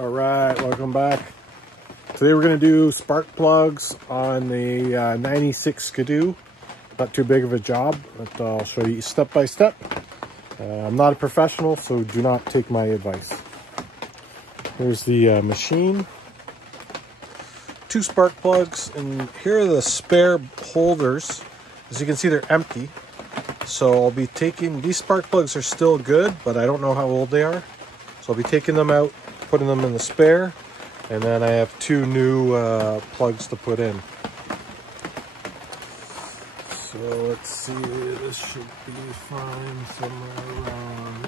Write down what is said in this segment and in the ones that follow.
Alright, welcome back. Today we're going to do spark plugs on the 96 Skidoo. Not too big of a job, but I'll show you step by step. I'm not a professional, so do not take my advice. Here's the machine. 2 spark plugs, and here are the spare holders. As you can see, they're empty. So I'll be taking, these spark plugs are still good, but I don't know how old they are. So I'll be taking them out, putting them in the spare, and then I have 2 new plugs to put in. So let's see, this should be fine somewhere around.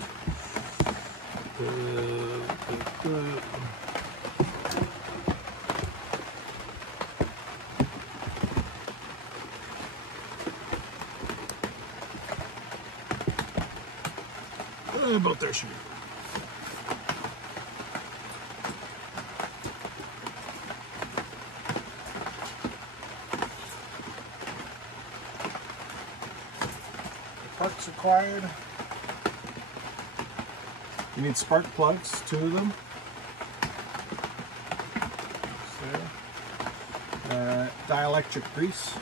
About there should be. Parts required. You need spark plugs, 2 of them. There. Dielectric grease.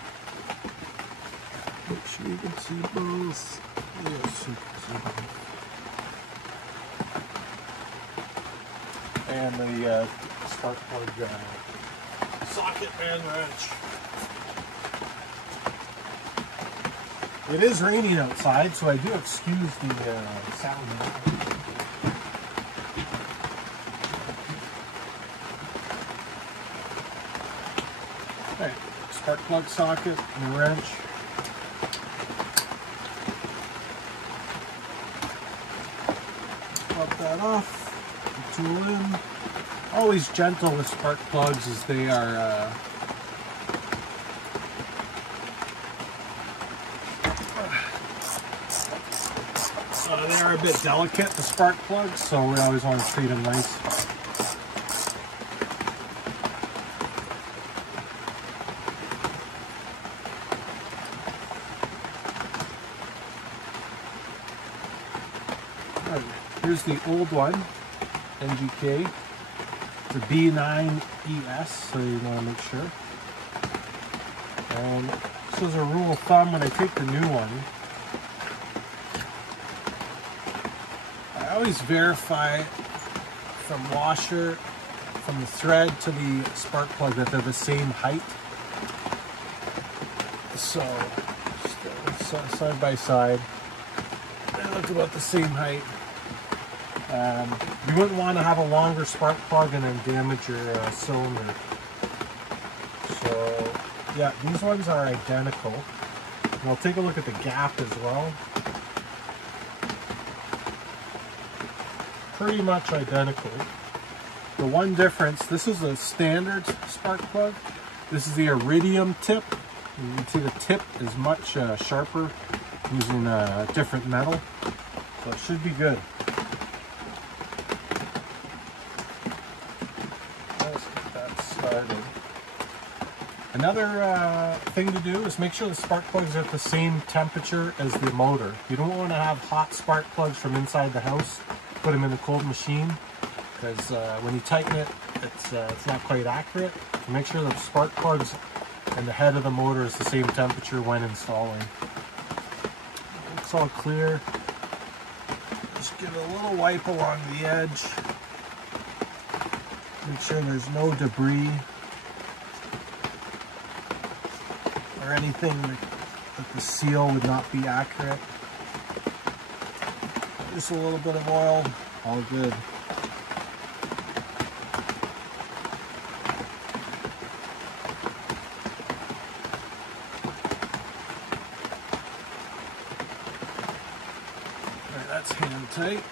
Make sure you can see both. Yes, you can see both. And the spark plug socket and wrench. It is raining outside, so I do excuse the sound. Okay, spark plug socket and wrench. Pop that off. The tool in. Always gentle with spark plugs, as they are they are a bit delicate, the spark plugs, so we always want to treat them nice. Right, here's the old one, NGK. It's a B9ES, so you want to make sure. And this is a rule of thumb when I take the new one. I always verify from washer, from the thread to the spark plug, that they're the same height. So, side by side, they look about the same height. You wouldn't want to have a longer spark plug and then damage your cylinder. So, yeah, these ones are identical. And I'll take a look at the gap as well. Pretty much identical. The one difference, this is a standard spark plug. This is the Iridium tip. You can see the tip is much sharper, using a different metal. So it should be good. Let's get that started. Another thing to do is make sure the spark plugs are at the same temperature as the motor. You don't want to have hot spark plugs from inside the house. Put them in a cold machine, because when you tighten it, it's not quite accurate. So make sure the spark plugs and the head of the motor is the same temperature when installing. Looks all clear. Just give it a little wipe along the edge. Make sure there's no debris or anything that the seal would not be accurate. Just a little bit of oil, all good. Alright, that's hand tight.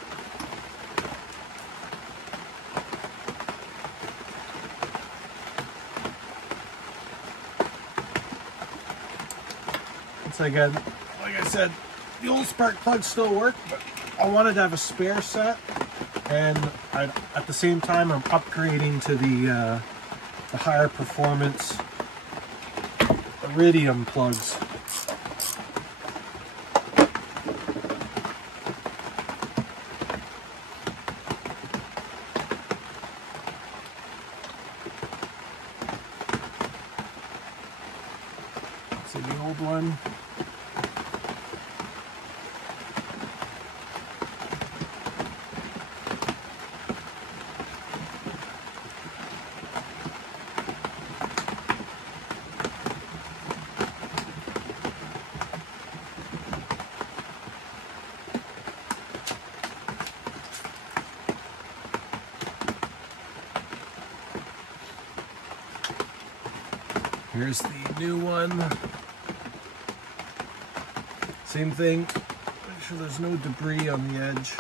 Once again, like I said, the old spark plugs still work, but I wanted to have a spare set, and at the same time I'm upgrading to the higher performance Iridium plugs. old one. Here's the new one. Same thing. Make sure there's no debris on the edge.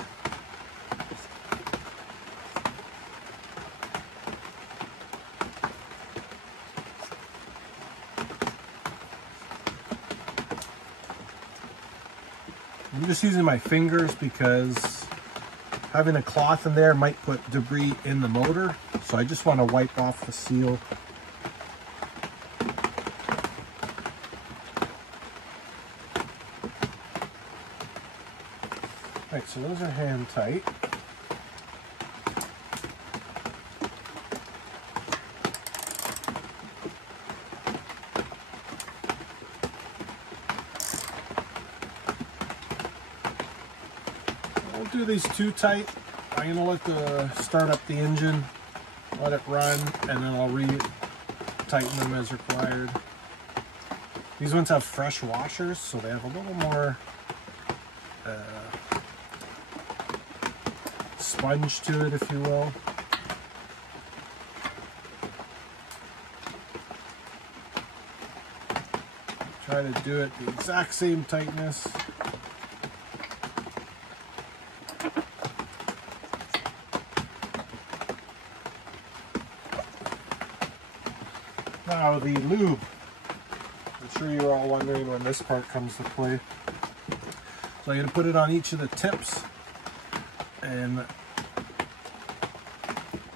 I'm just using my fingers because having a cloth in there might put debris in the motor. So I just want to wipe off the seal. Alright, so those are hand tight. I'll do these too tight. I'm going to start up the engine, let it run, and then I'll re-tighten them as required. These ones have fresh washers, so they have a little more sponge to it, if you will. Try to do it the exact same tightness. Now the lube. I'm sure you're all wondering when this part comes to play. So I'm going to put it on each of the tips, and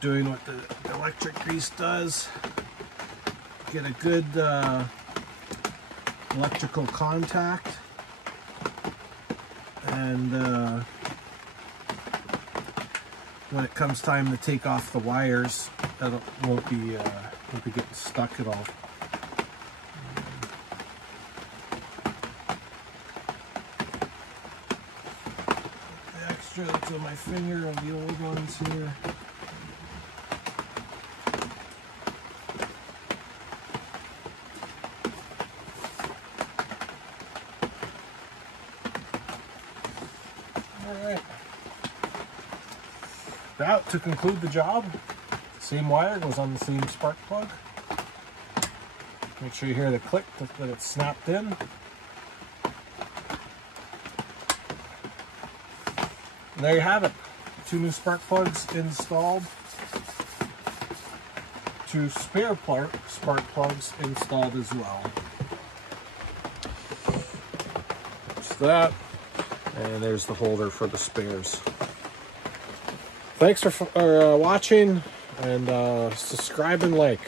doing what the electric grease does, get a good electrical contact, and when it comes time to take off the wires, that won't be getting stuck at all. The extra that's on my finger of the old ones here. Alright. Now, to conclude the job, same wire goes on the same spark plug. Make sure you hear the click that it's snapped in. And there you have it. 2 new spark plugs installed. 2 spare spark plugs installed as well. There's that. And there's the holder for the spares. Thanks for watching, and subscribe and like.